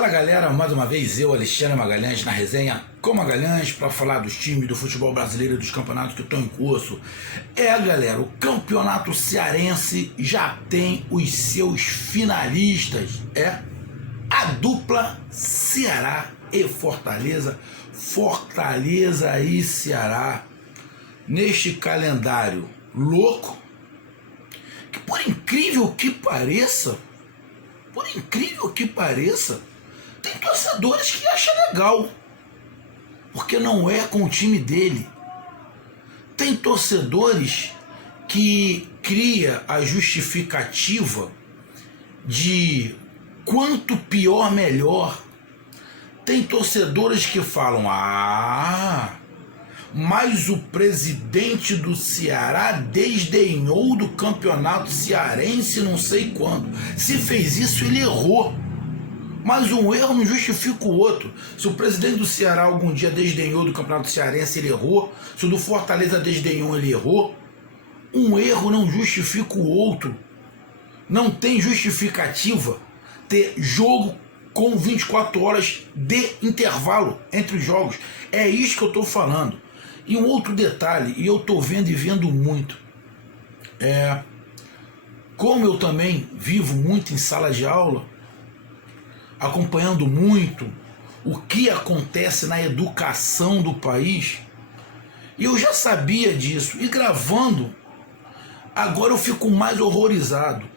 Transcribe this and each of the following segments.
Fala galera, mais uma vez eu, Alexandre Magalhães, na resenha com Magalhães para falar dos times do futebol brasileiro e dos campeonatos que estão em curso. Galera, o campeonato cearense já tem os seus finalistas. A dupla Ceará e Fortaleza, Fortaleza e Ceará, neste calendário louco, que por incrível que pareça, tem torcedores que acham legal, porque não é com o time dele. Tem torcedores que cria a justificativa de quanto pior, melhor. Tem torcedores que falam, mas o presidente do Ceará desdenhou do campeonato cearense não sei quando. Se fez isso, ele errou. Mas um erro não justifica o outro. Se o presidente do Ceará algum dia desdenhou do campeonato cearense, ele errou. Se o do Fortaleza desdenhou, ele errou. Um erro não justifica o outro. Não tem justificativa ter jogo com 24 horas de intervalo entre os jogos. É isso que eu estou falando. E um outro detalhe, e eu estou vendo e vendo muito, como eu também vivo muito em sala de aula, acompanhando muito o que acontece na educação do país, e eu já sabia disso, e gravando, agora eu fico mais horrorizado.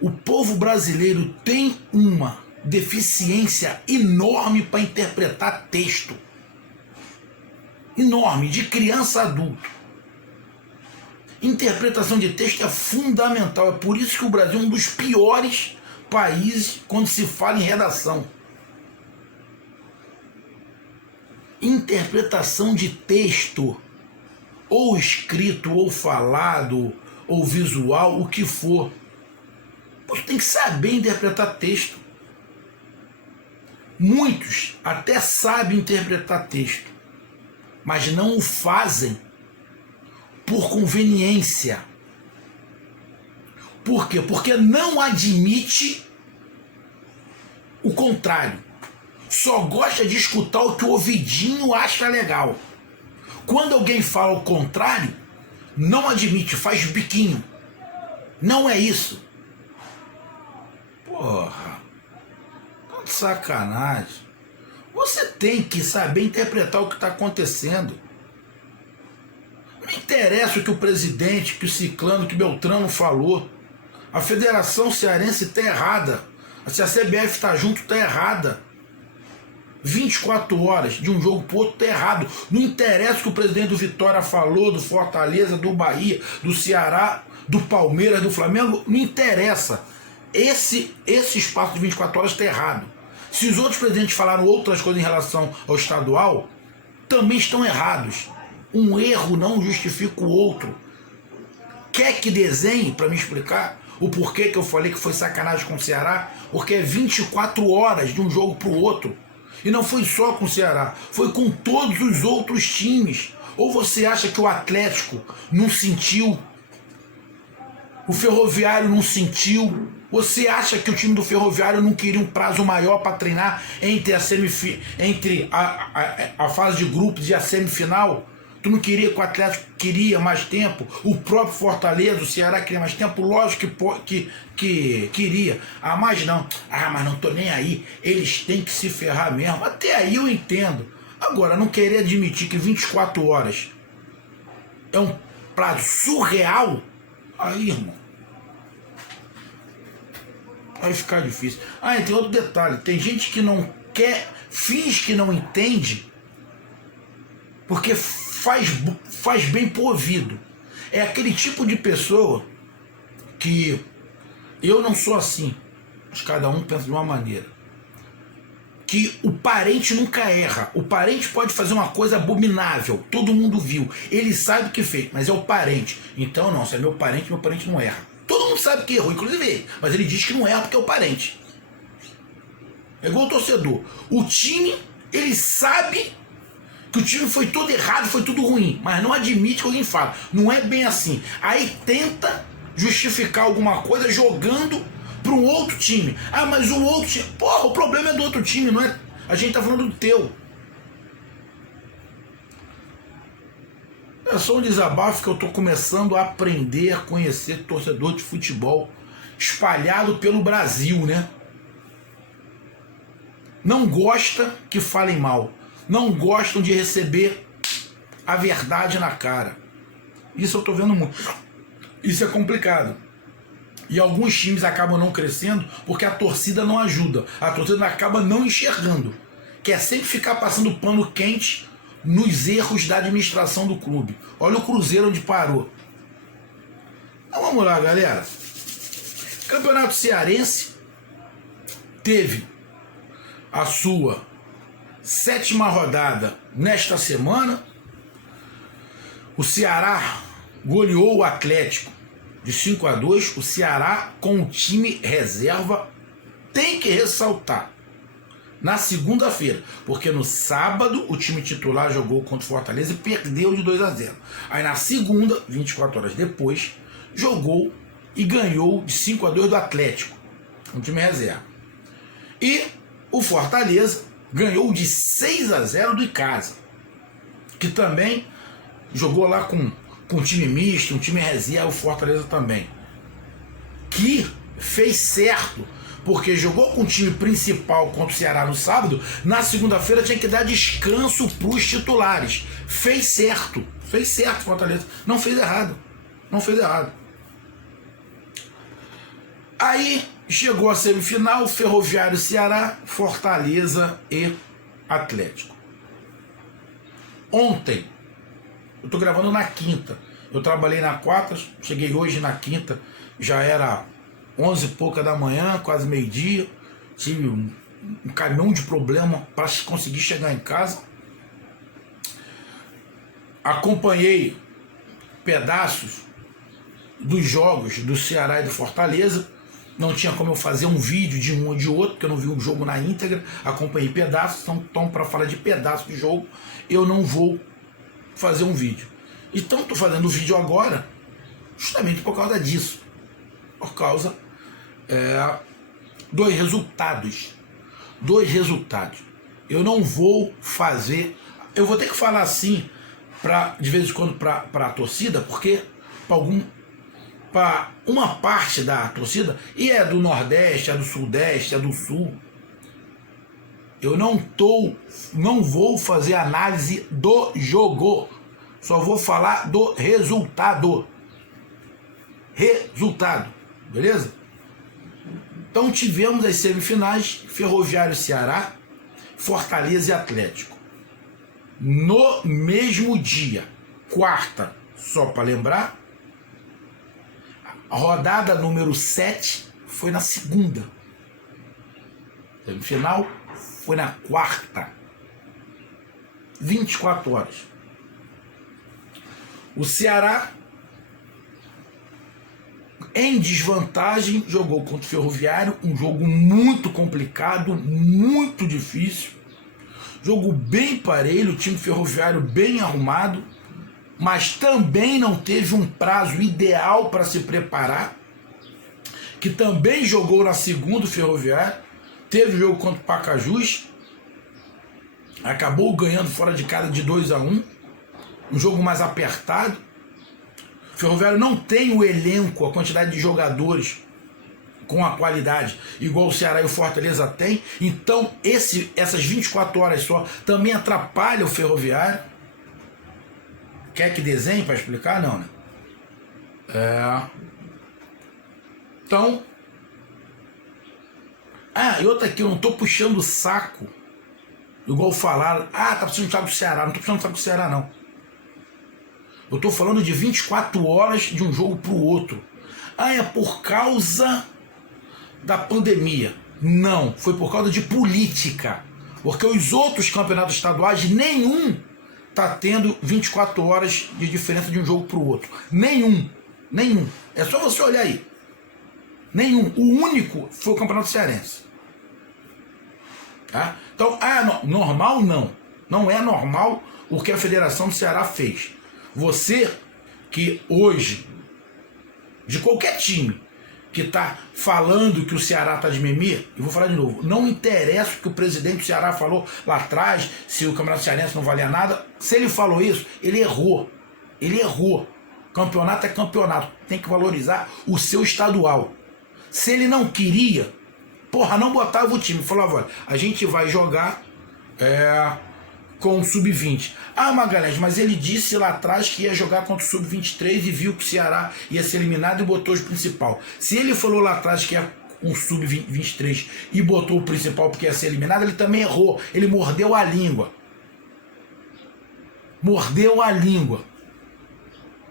O povo brasileiro tem uma deficiência enorme para interpretar texto. Enorme, de criança a adulto. Interpretação de texto é fundamental. É por isso que o Brasil é um dos piores países quando se fala em redação. Interpretação de texto, ou escrito, ou falado, ou visual, o que for. Você tem que saber interpretar texto. Muitos até sabem interpretar texto, mas não o fazem por conveniência. Por quê? Porque não admite o contrário. Só gosta de escutar o que o ouvidinho acha legal. Quando alguém fala o contrário, não admite, faz biquinho. Não é isso. Porra, tá de sacanagem. Você tem que saber interpretar o que está acontecendo. Não interessa o que o presidente, que o ciclano, que o Beltrano falou. A Federação Cearense está errada. Se a CBF está junto, está errada. 24 horas de um jogo para o outro está errado. Não interessa o que o presidente do Vitória falou, do Fortaleza, do Bahia, do Ceará, do Palmeiras, do Flamengo. Não interessa. Esse espaço de 24 horas está errado. Se os outros presidentes falaram outras coisas em relação ao estadual, também estão errados. Um erro não justifica o outro. Quer que desenhe para me explicar o porquê que eu falei que foi sacanagem com o Ceará? Porque é 24 horas de um jogo para o outro. E não foi só com o Ceará, foi com todos os outros times. Ou você acha que o Atlético não sentiu? O Ferroviário não sentiu? Você acha que o time do Ferroviário não queria um prazo maior para treinar entre a fase de grupos e a semifinal? Tu não queria que o Atlético queria mais tempo? O próprio Fortaleza, o Ceará queria mais tempo? Lógico que queria. Mas não. Mas não tô nem aí. Eles têm que se ferrar mesmo. Até aí eu entendo. Agora, não querer admitir que 24 horas é um prazo surreal, aí, irmão, vai ficar difícil. E tem outro detalhe. Tem gente que não quer, finge que não entende, porque faz bem pro ouvido. É aquele tipo de pessoa que eu não sou assim, mas cada um pensa de uma maneira. Que o parente nunca erra. O parente pode fazer uma coisa abominável, todo mundo viu, ele sabe o que fez, mas é o parente. Então não, se é meu parente não erra. Todo mundo sabe que errou, inclusive ele, mas ele diz que não erra porque é o parente. É igual o torcedor. O time, ele sabe que o time foi todo errado, foi tudo ruim, mas não admite que alguém fala. Não é bem assim. Aí tenta justificar alguma coisa jogando para um outro time. Ah, mas o outro time... Porra, o problema é do outro time, não é... A gente tá falando do teu. É só um desabafo que eu tô começando a aprender a conhecer torcedor de futebol espalhado pelo Brasil, né? Não gosta que falem mal. Não gostam de receber a verdade na cara. Isso eu tô vendo muito. Isso é complicado. E alguns times acabam não crescendo porque a torcida não ajuda. A torcida acaba não enxergando. Quer sempre ficar passando pano quente nos erros da administração do clube. Olha o Cruzeiro onde parou. Então vamos lá, galera. Campeonato Cearense teve a sua 7ª rodada nesta semana. O Ceará goleou o Atlético de 5-2, o Ceará com o time reserva, tem que ressaltar, na segunda-feira, porque no sábado o time titular jogou contra o Fortaleza e perdeu de 2-0. Aí na segunda, 24 horas depois, jogou e ganhou de 5-2 do Atlético, um time reserva. E o Fortaleza ganhou de 6-0 do Icasa, que também jogou lá com um time misto, um time reserva, o Fortaleza também. Que fez certo, porque jogou com o time principal contra o Ceará no sábado, na segunda-feira tinha que dar descanso para os titulares. Fez certo Fortaleza. Não fez errado. Não fez errado. Aí chegou a semifinal, Ferroviário Ceará, Fortaleza e Atlético. Ontem, eu tô gravando na quinta. Eu trabalhei na quarta, cheguei hoje na quinta, já era 11 e pouca da manhã, quase meio-dia. Tive um caminhão de problema para conseguir chegar em casa. Acompanhei pedaços dos jogos do Ceará e do Fortaleza. Não tinha como eu fazer um vídeo de um ou de outro, porque eu não vi o jogo na íntegra. Acompanhei pedaços, então para falar de pedaços de jogo, eu não vou fazer um vídeo. Então estou fazendo o vídeo agora justamente por causa disso, por causa dos resultados. Eu não vou fazer, eu vou ter que falar assim de vez em quando para a torcida, porque para uma parte da torcida, e é do Nordeste, é do Sudeste, é do Sul, eu não vou fazer análise do jogo. Só vou falar do resultado. Beleza? Então tivemos as semifinais, Ferroviário Ceará, Fortaleza e Atlético. No mesmo dia, quarta, só para lembrar, a rodada número 7 foi na segunda. Semifinal foi na quarta. 24 horas. O Ceará, em desvantagem, jogou contra o Ferroviário, um jogo muito complicado, muito difícil. Jogo bem parelho, o time ferroviário bem arrumado, mas também não teve um prazo ideal para se preparar, que também jogou na segunda o Ferroviário, teve jogo contra o Pacajus, acabou ganhando fora de casa de 2-1, um jogo mais apertado. O Ferroviário não tem o elenco, a quantidade de jogadores com a qualidade igual o Ceará e o Fortaleza tem, então essas 24 horas só também atrapalha o Ferroviário. Quer que desenhe para explicar? Não, né? Então, e outra aqui, eu não tô puxando o saco igual falaram, tá puxando o saco do Ceará. Não tô puxando o saco do Ceará, não. Eu tô falando de 24 horas de um jogo pro outro. É por causa da pandemia. Não, foi por causa de política. Porque os outros campeonatos estaduais, nenhum tá tendo 24 horas de diferença de um jogo pro outro. Nenhum. É só você olhar aí. Nenhum. O único foi o Campeonato Cearense. Tá? Então, normal não. Não é normal o que a Federação do Ceará fez. Você que hoje, de qualquer time, que está falando que o Ceará está de mimimi, eu vou falar de novo, não interessa o que o presidente do Ceará falou lá atrás, se o Campeonato Cearense não valia nada, se ele falou isso, ele errou. Ele errou. Campeonato é campeonato, tem que valorizar o seu estadual. Se ele não queria, porra, não botava o time, falava, olha, a gente vai jogar com o Sub-20. Ah, Magalhães, mas ele disse lá atrás que ia jogar contra o Sub-23 e viu que o Ceará ia ser eliminado e botou o principal. Se ele falou lá atrás que ia com o Sub-23 e botou o principal porque ia ser eliminado, ele também errou. Ele mordeu a língua. Mordeu a língua.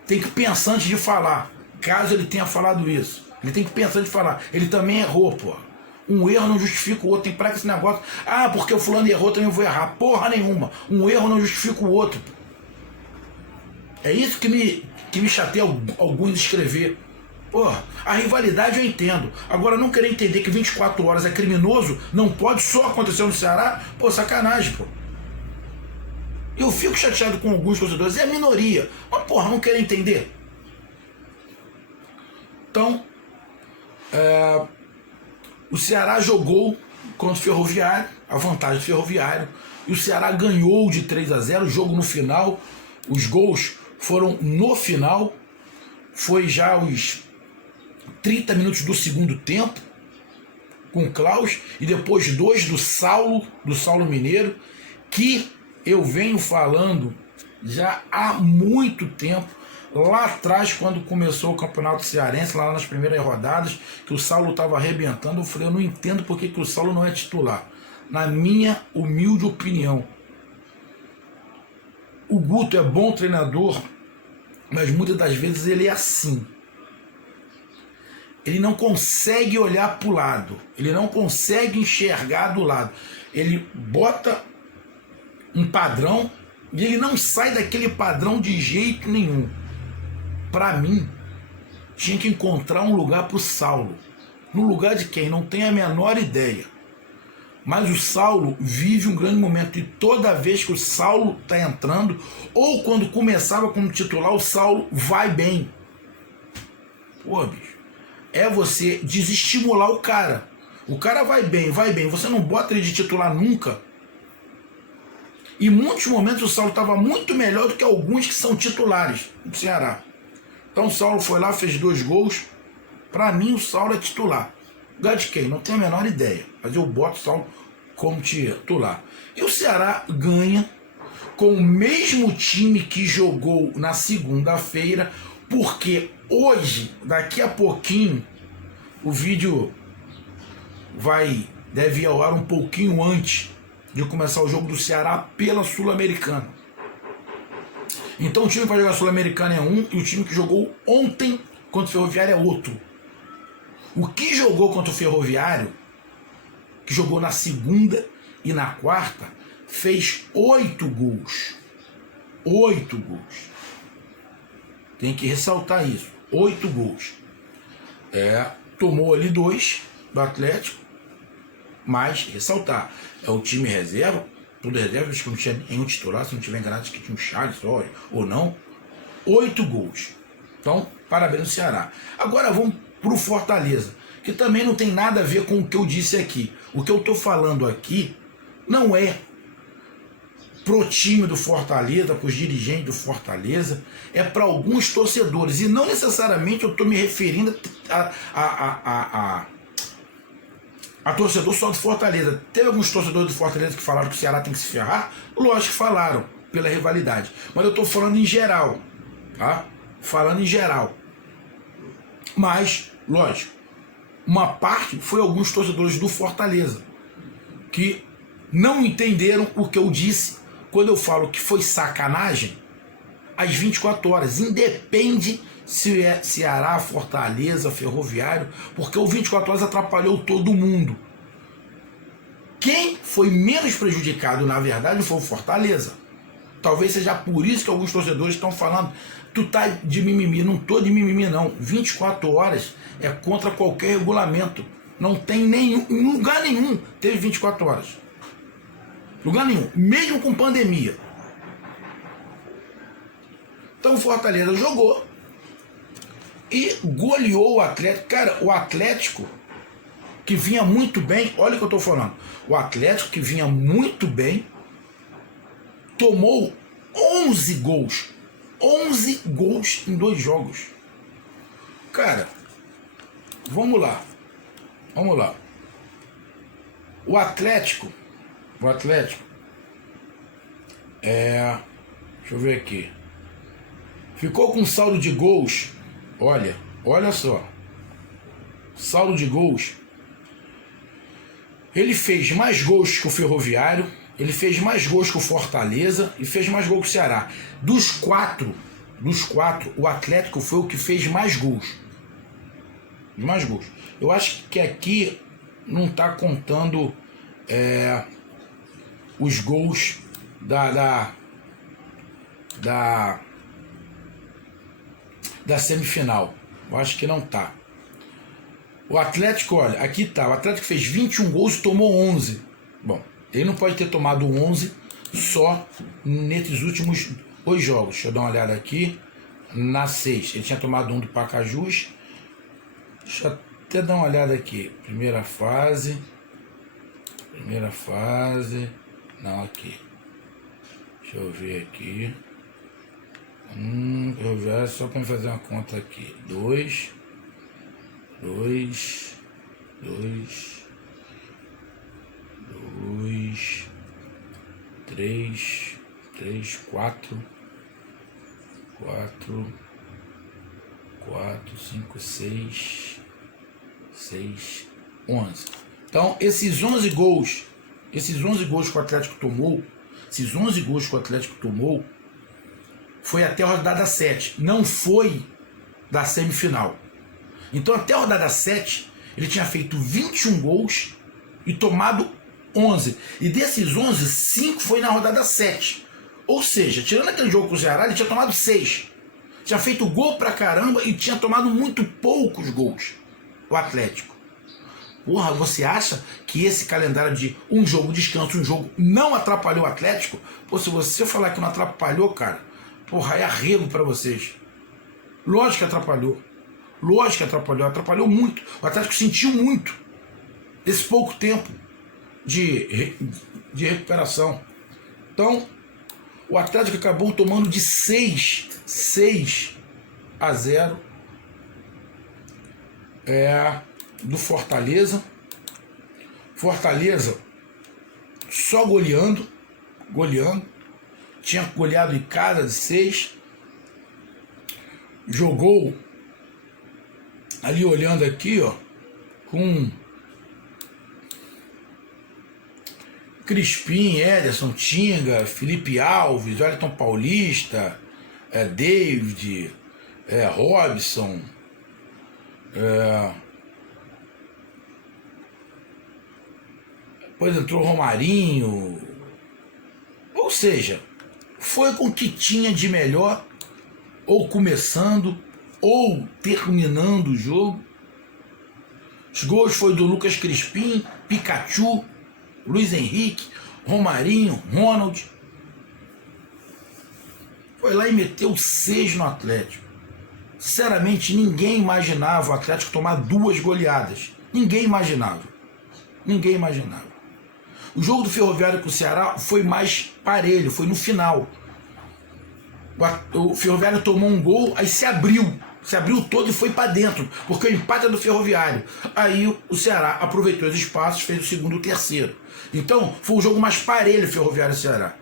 Tem que pensar antes de falar. Caso ele tenha falado isso. Ele tem que pensar antes de falar. Ele também errou, pô. Um erro não justifica o outro. Tem que parar com esse negócio. Ah, porque o fulano errou, também vou errar. Porra nenhuma. Um erro não justifica o outro. É isso que me chateia alguns escrever. Porra, a rivalidade eu entendo. Agora, não querer entender que 24 horas é criminoso, não pode só acontecer no Ceará, pô, sacanagem, pô. Eu fico chateado com alguns torcedores, é a minoria. Mas, porra, não querem entender. Então, o Ceará jogou contra o Ferroviário, a vantagem do Ferroviário, e o Ceará ganhou de 3-0, o jogo no final, os gols foram no final, foi já os 30 minutos do segundo tempo, com o Klaus, e depois 2 do Saulo Mineiro, que eu venho falando já há muito tempo, lá atrás, quando começou o Campeonato Cearense, lá nas primeiras rodadas, que o Saulo estava arrebentando, eu falei, eu não entendo por que o Saulo não é titular. Na minha humilde opinião, o Guto é bom treinador, mas muitas das vezes ele é assim. Ele não consegue olhar para o lado, ele não consegue enxergar do lado. Ele bota um padrão e ele não sai daquele padrão de jeito nenhum. Para mim, tinha que encontrar um lugar para o Saulo. No lugar de quem? Não tenho a menor ideia. Mas o Saulo vive um grande momento. E toda vez que o Saulo está entrando, ou quando começava como titular, o Saulo vai bem. Pô, bicho. É você desestimular o cara. O cara vai bem. Você não bota ele de titular nunca. Em muitos momentos o Saulo estava muito melhor do que alguns que são titulares do Ceará. Então o Saulo foi lá, fez 2 gols. Para mim o Saulo é titular. Lugar de quem? Não tenho a menor ideia. Mas eu boto o Saulo como titular. E o Ceará ganha com o mesmo time que jogou na segunda-feira, porque hoje, daqui a pouquinho, o vídeo deve ir ao ar um pouquinho antes de começar o jogo do Ceará pela Sul-Americana. Então o time que vai jogar a Sul-Americana é um e o time que jogou ontem contra o Ferroviário é outro. O que jogou contra o Ferroviário, que jogou na segunda e na quarta, fez 8 gols. 8 gols. Tem que ressaltar isso. 8 gols. Tomou ali 2 do Atlético, mas ressaltar, é o time reserva, tudo reserva, acho que não tinha nenhum titular, se não tiver enganado, acho que tinha um Charles ou não. 8 gols. Então, parabéns ao Ceará. Agora vamos para o Fortaleza, que também não tem nada a ver com o que eu disse aqui. O que eu estou falando aqui não é pro time do Fortaleza, para os dirigentes do Fortaleza, é para alguns torcedores. E não necessariamente eu estou me referindo a torcedor só do Fortaleza. Teve alguns torcedores do Fortaleza que falaram que o Ceará tem que se ferrar? Lógico que falaram, pela rivalidade. Mas eu estou falando em geral, tá? Falando em geral. Mas, lógico, uma parte foi alguns torcedores do Fortaleza que não entenderam o que eu disse quando eu falo que foi sacanagem às 24 horas. Independe se é Ceará, Fortaleza, Ferroviário, porque o 24 horas atrapalhou todo mundo. Quem foi menos prejudicado, na verdade, foi o Fortaleza. Talvez seja por isso que alguns torcedores estão falando, tu tá de mimimi. Não tô de mimimi, não. 24 horas é contra qualquer regulamento. Não tem nenhum, em lugar nenhum teve 24 horas. Lugar nenhum, mesmo com pandemia. Então o Fortaleza jogou. e goleou o Atlético. Cara, o Atlético que vinha muito bem, olha o que eu tô falando, o Atlético que vinha muito bem tomou 11 gols. 11 gols em 2 jogos. Cara, vamos lá. Vamos lá. O Atlético. Deixa eu ver aqui. Ficou com saldo de gols. Olha só. Saldo de gols. Ele fez mais gols que o Ferroviário. Ele fez mais gols que o Fortaleza e fez mais gols que o Ceará. Dos quatro, o Atlético foi o que fez mais gols. Mais gols. Eu acho que aqui não está contando os gols da semifinal. Eu acho que não tá. O Atlético, olha, aqui tá. O Atlético fez 21 gols e tomou 11. Bom, ele não pode ter tomado 11 só nesses últimos 2 jogos. Deixa eu dar uma olhada aqui. Na 6, ele tinha tomado 1 do Pacajus. Deixa eu até dar uma olhada aqui. Primeira fase. Não, aqui. Deixa eu ver aqui. Eu já só para fazer uma conta aqui. 2, 3, 4, 5, 6, 11. Então, esses 11 gols que o Atlético tomou, foi até a rodada 7, não foi da semifinal. Então, até a rodada 7, ele tinha feito 21 gols e tomado 11. E desses 11, 5 foi na rodada 7. Ou seja, tirando aquele jogo com o Ceará, ele tinha tomado 6. Tinha feito gol pra caramba e tinha tomado muito poucos gols, o Atlético. Porra, você acha que esse calendário de um jogo, descanso, um jogo, não atrapalhou o Atlético? Pô, se você falar que não atrapalhou, cara, porra, é arrego pra vocês. Lógico que atrapalhou. Atrapalhou muito. O Atlético sentiu muito esse pouco tempo de recuperação. Então, o Atlético acabou tomando de 6-0 do Fortaleza. Fortaleza só goleando. Tinha goleado em casa de 6. Jogou ali, olhando aqui, ó, com Crispim, Ederson, Tinga, Felipe Alves, Wellington Paulista, David, Robson, depois entrou Romarinho. Ou seja, foi com o que tinha de melhor, ou começando, ou terminando o jogo. Os gols foi do Lucas Crispim, Pikachu, Luiz Henrique, Romarinho, Ronald. Foi lá e meteu 6 no Atlético. Sinceramente, ninguém imaginava o Atlético tomar 2 goleadas. Ninguém imaginava. O jogo do Ferroviário com o Ceará foi mais parelho, foi no final. O Ferroviário tomou um gol, aí se abriu todo e foi para dentro, porque o empate é do Ferroviário. Aí o Ceará aproveitou os espaços, fez o segundo e o terceiro. Então foi um jogo mais parelho, Ferroviário e Ceará.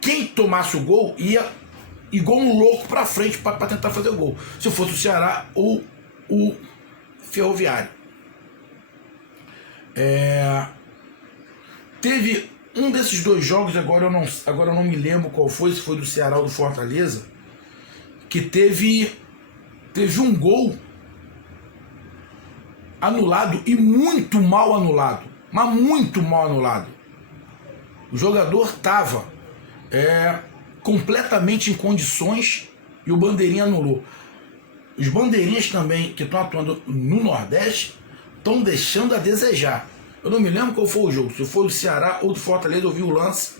Quem tomasse o gol ia igual um louco para frente para tentar fazer o gol, se fosse o Ceará ou o Ferroviário. Teve um desses 2 jogos, agora eu não me lembro qual foi, se foi do Ceará ou do Fortaleza, que teve um gol anulado e muito mal anulado, mas muito mal anulado. O jogador estava completamente em condições e o bandeirinha anulou. Os bandeirinhas também que estão atuando no Nordeste estão deixando a desejar. Eu não me lembro qual foi o jogo, se foi do Ceará ou do Fortaleza, eu vi o lance.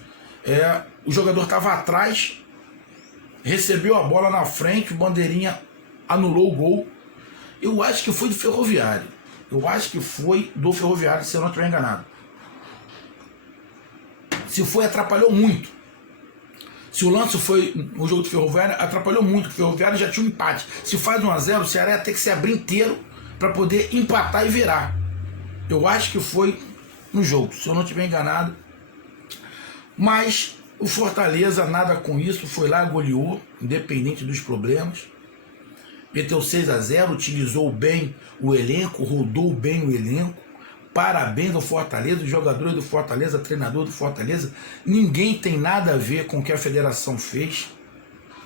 O jogador estava atrás, recebeu a bola na frente, o bandeirinha anulou o gol. Eu acho que foi do Ferroviário. Eu acho que foi do Ferroviário, se eu não estiver enganado. Se foi, atrapalhou muito. Se o lance foi o jogo do Ferroviário, atrapalhou muito. O Ferroviário já tinha um empate. Se faz 1-0, o Ceará ia ter que se abrir inteiro para poder empatar e virar. Eu acho que foi no jogo, se eu não estiver enganado. Mas o Fortaleza, nada com isso, foi lá, goleou, independente dos problemas. Meteu 6-0, utilizou bem o elenco, rodou bem o elenco. Parabéns ao Fortaleza, os jogadores do Fortaleza, treinador do Fortaleza. Ninguém tem nada a ver com o que a federação fez.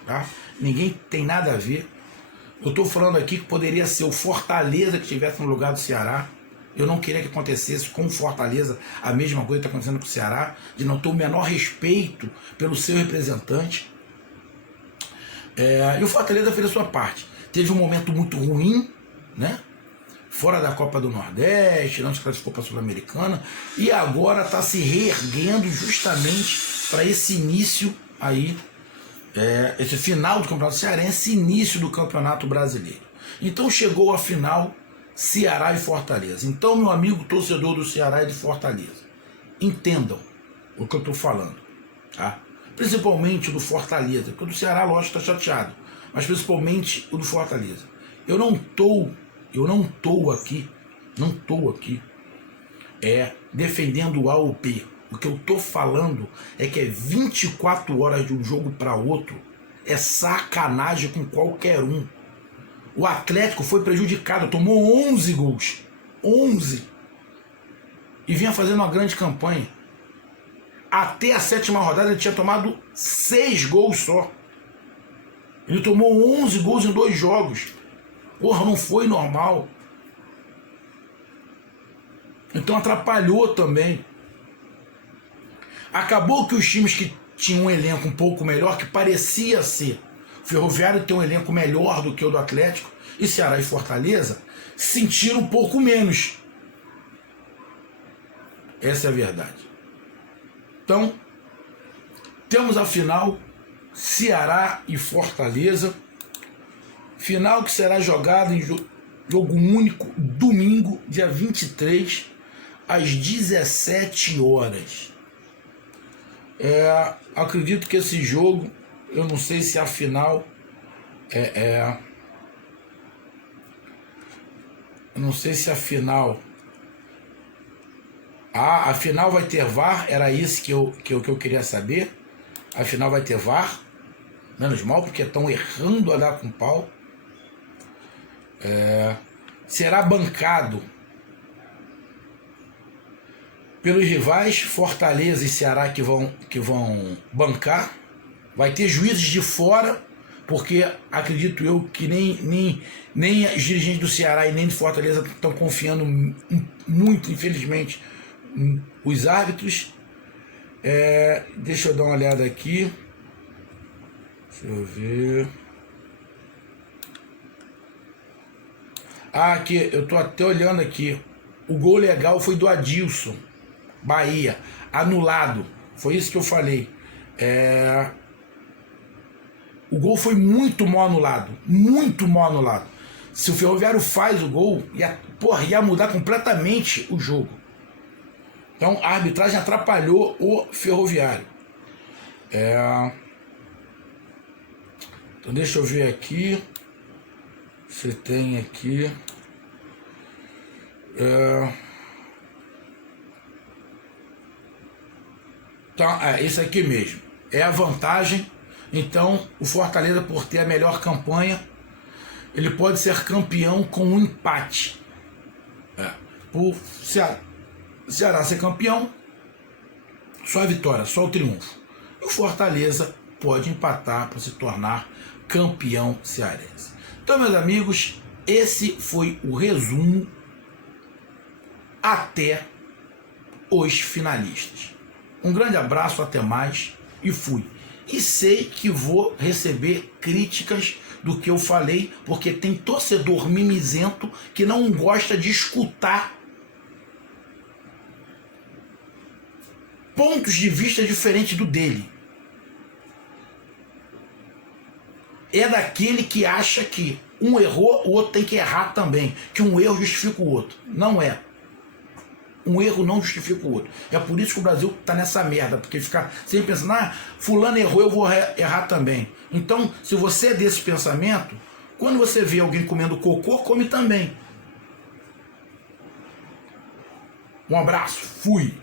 Tá? Ninguém tem nada a ver. Eu estou falando aqui que poderia ser o Fortaleza que estivesse no lugar do Ceará. Eu não queria que acontecesse com o Fortaleza a mesma coisa que está acontecendo com o Ceará, de não ter o menor respeito pelo seu representante. E o Fortaleza fez a sua parte. Teve um momento muito ruim, né? Fora da Copa do Nordeste, não se classificou para a Sul-Americana, e agora está se reerguendo justamente para esse início aí, esse final do Campeonato Cearense, início do Campeonato Brasileiro. Então chegou a final Ceará e Fortaleza. Então, meu amigo torcedor do Ceará e de Fortaleza, entendam o que eu estou falando, tá? Principalmente o do Fortaleza, porque o do Ceará, lógico, está chateado, mas principalmente o do Fortaleza. Eu não estou aqui defendendo o A ou B. O que eu estou falando é que 24 horas de um jogo para outro é sacanagem com qualquer um. O Atlético foi prejudicado, tomou 11 gols. 11. E vinha fazendo uma grande campanha. Até a 7ª rodada ele tinha tomado 6 gols só. Ele tomou 11 gols em 2 jogos. Porra, não foi normal. Então atrapalhou também. Acabou que os times que tinham um elenco um pouco melhor, que parecia ser, o Ferroviário tem um elenco melhor do que o do Atlético, e Ceará e Fortaleza sentiram um pouco menos. Essa é a verdade. Então, temos a final, Ceará e Fortaleza. Final que será jogado em jogo único, domingo, dia 23, às 17 horas. Acredito que esse jogo, eu não sei se a final eu não sei se a final... a final vai ter VAR, era isso que eu queria saber. A final vai ter VAR, menos mal, porque estão errando a dar com pau. Será bancado pelos rivais Fortaleza e Ceará que vão bancar. Vai ter juízes de fora, porque acredito eu que nem os dirigentes do Ceará e nem do Fortaleza estão confiando muito, infelizmente, os árbitros. Deixa eu dar uma olhada aqui. Deixa eu ver. Aqui, eu tô até olhando aqui. O gol legal foi do Adilson, Bahia, anulado. Foi isso que eu falei. O gol foi muito mal anulado. Muito mal anulado. Se o Ferroviário faz o gol, ia mudar completamente o jogo. Então a arbitragem atrapalhou o Ferroviário. Então deixa eu ver aqui. Você tem aqui. Então, isso aqui mesmo. É a vantagem. Então, o Fortaleza, por ter a melhor campanha, ele pode ser campeão com um empate. Por Ceará ser campeão, só a vitória, só o triunfo. E o Fortaleza pode empatar para se tornar campeão cearense. Então, meus amigos, esse foi o resumo até os finalistas. Um grande abraço, até mais e fui. E sei que vou receber críticas do que eu falei, porque tem torcedor mimizento que não gosta de escutar pontos de vista diferentes do dele. É daquele que acha que um errou, o outro tem que errar também, que um erro justifica o outro. Não é. Um erro não justifica o outro. É por isso que o Brasil está nessa merda, porque fica sempre pensando, fulano errou, eu vou errar também. Então, se você é desse pensamento, quando você vê alguém comendo cocô, come também. Um abraço, fui.